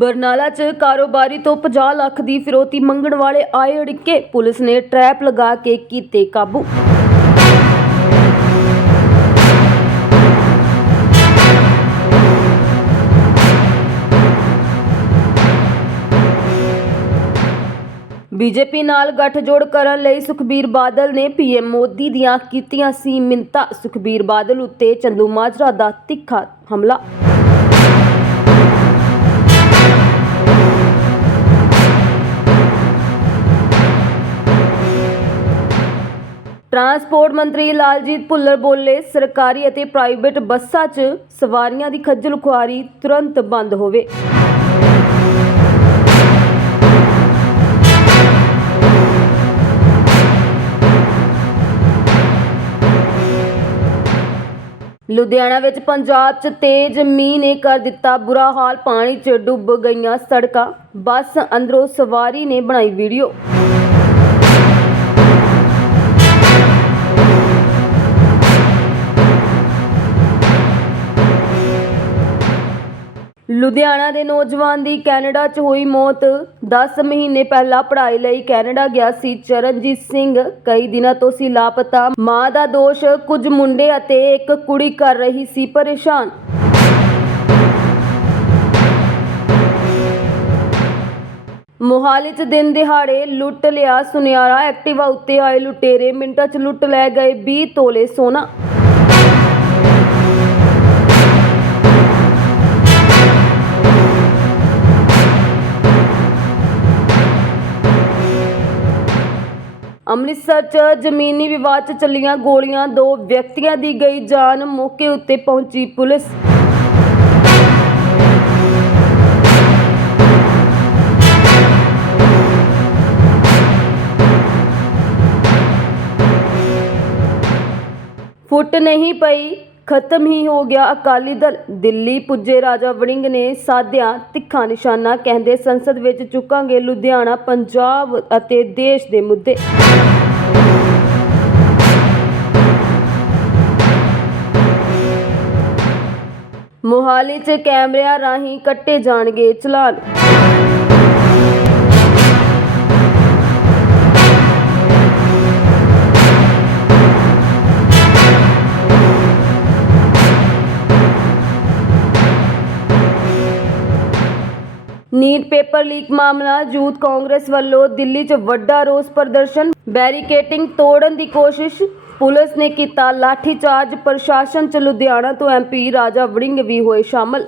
ਬਰਨਾਲਾ 'ਚ ਕਾਰੋਬਾਰੀ ਤੋਂ 50 ਲੱਖ ਦੀ ਫਿਰੋਤੀ ਮੰਗਣ ਵਾਲੇ ਆਏ ਅੜਿੱਕੇ ਪੁਲਿਸ ਨੇ ਟਰੈਪ ਲਗਾ ਕੇ ਕੀਤੇ ਕਾਬੂ। ਬੀਜੇਪੀ ਨਾਲ ਗੱਠਜੋੜ ਕਰਨ ਲਈ ਸੁਖਬੀਰ ਬਾਦਲ ਨੇ ਪੀਐਮ ਮੋਦੀ ਦੀਆਂ ਕੀਤੀਆਂ ਸੀ ਮਿੰਤਾ ਸੁਖਬੀਰ ਬਾਦਲ ਉੱਤੇ ਚੰਦੂਮਾਜਰਾ ਦਾ ਤਿੱਖਾ ਹਮਲਾ। ਟਰਾਂਸਪੋਰਟ ਮੰਤਰੀ ਲਾਲਜੀਤ ਭੁੱਲਰ ਬੋਲੇ, ਸਰਕਾਰੀ ਅਤੇ ਪ੍ਰਾਈਵੇਟ ਬੱਸਾਂ 'ਚ ਸਵਾਰੀਆਂ ਦੀ ਖੱਜਲ ਖੁਆਰੀ ਤੁਰੰਤ ਬੰਦ ਹੋਵੇ। ਲੁਧਿਆਣਾ ਵਿੱਚ ਪੰਜਾਬ 'ਚ ਤੇਜ਼ ਮੀਂਹ ਨੇ ਕਰ ਦਿੱਤਾ ਬੁਰਾ ਹਾਲ, ਪਾਣੀ 'ਚ ਡੁੱਬ ਗਈਆਂ ਸੜਕਾਂ। ਬੱਸ ਅੰਦਰੋਂ ਸਵਾਰੀ ਨੇ ਬਣਾਈ ਵੀਡੀਓ। ਲੁਧਿਆਣਾ ਦੇ ਨੌਜਵਾਨ ਦੀ ਕੈਨੇਡਾ 'ਚ ਹੋਈ ਮੌਤ। 10 ਮਹੀਨੇ ਪਹਿਲਾਂ ਪੜ੍ਹਾਈ ਲਈ ਕੈਨੇਡਾ ਗਿਆ ਸੀ ਚਰਨਜੀਤ ਸਿੰਘ। ਕਈ ਦਿਨਾਂ ਤੋਂ ਸੀ ਲਾਪਤਾ। ਮਾਂ ਦਾ ਦੋਸ਼, ਕੁਝ ਮੁੰਡੇ ਅਤੇ ਇੱਕ ਕੁੜੀ ਕਰ ਰਹੀ ਸੀ ਪਰੇਸ਼ਾਨ। ਮੋਹਾਲੀ 'ਚ ਦਿਨ ਦਿਹਾੜੇ ਲੁੱਟ ਲਿਆ ਸੁਨਿਆਰਾ। ਐਕਟਿਵਾ ਉੱਤੇ ਆਏ ਲੁਟੇਰੇ। ਮਿੰਟਾਂ 'ਚ ਲੁੱਟ ਲੈ ਗਏ 20 ਤੋਲੇ ਸੋਨਾ। ਅੰਮ੍ਰਿਤਸਰ 'ਚ ਜ਼ਮੀਨੀ ਵਿਵਾਦ 'ਚ ਚੱਲੀਆਂ ਗੋਲੀਆਂ, ਦੋ ਵਿਅਕਤੀਆਂ ਦੀ ਗਈ ਜਾਨ ਮੌਕੇ ਉੱਤੇ ਪਹੁੰਚੀ ਪੁਲਿਸ। ਫੁੱਟ ਨਹੀਂ ਪਈ। ਖਤਮ ਹੀ ਹੋ ਗਿਆ। ਅਕਾਲੀ ਦਲ ਦਿੱਲੀ ਪੁੱਜੇ ਰਾਜਾ ਵੜਿੰਗ ਨੇ ਸਾਧਿਆ ਤਿੱਖਾ ਨਿਸ਼ਾਨਾ, ਕਹਿੰਦੇ ਸੰਸਦ ਵਿੱਚ ਚੁੱਕਾਂਗੇ ਲੁਧਿਆਣਾ, ਪੰਜਾਬ ਅਤੇ ਦੇਸ਼ ਦੇ ਮੁੱਦੇ। ਮੋਹਾਲੀ 'ਚ ਕੈਮਰਿਆਂ ਰਾਹੀਂ ਕੱਟੇ ਜਾਣਗੇ ਚਲਾਨ। ਨੀਟ ਪੇਪਰ ਲੀਕ ਮਾਮਲਾ ਯੂਥ ਕਾਂਗਰਸ ਵੱਲੋਂ ਦਿੱਲੀ 'ਚ ਵੱਡਾ ਰੋਸ ਪ੍ਰਦਰਸ਼ਨ, ਬੈਰੀਕੇਟਿੰਗ ਤੋੜਨ ਦੀ ਕੋਸ਼ਿਸ਼, ਪੁਲਿਸ ਨੇ ਕੀਤਾ ਲਾਠੀਚਾਰਜ, ਪ੍ਰਸ਼ਾਸਨ 'ਚ ਲੁਧਿਆਣਾ ਤੋਂ ਐਮਪੀ ਰਾਜਾ ਵੜਿੰਗ ਵੀ ਹੋਏ ਸ਼ਾਮਲ।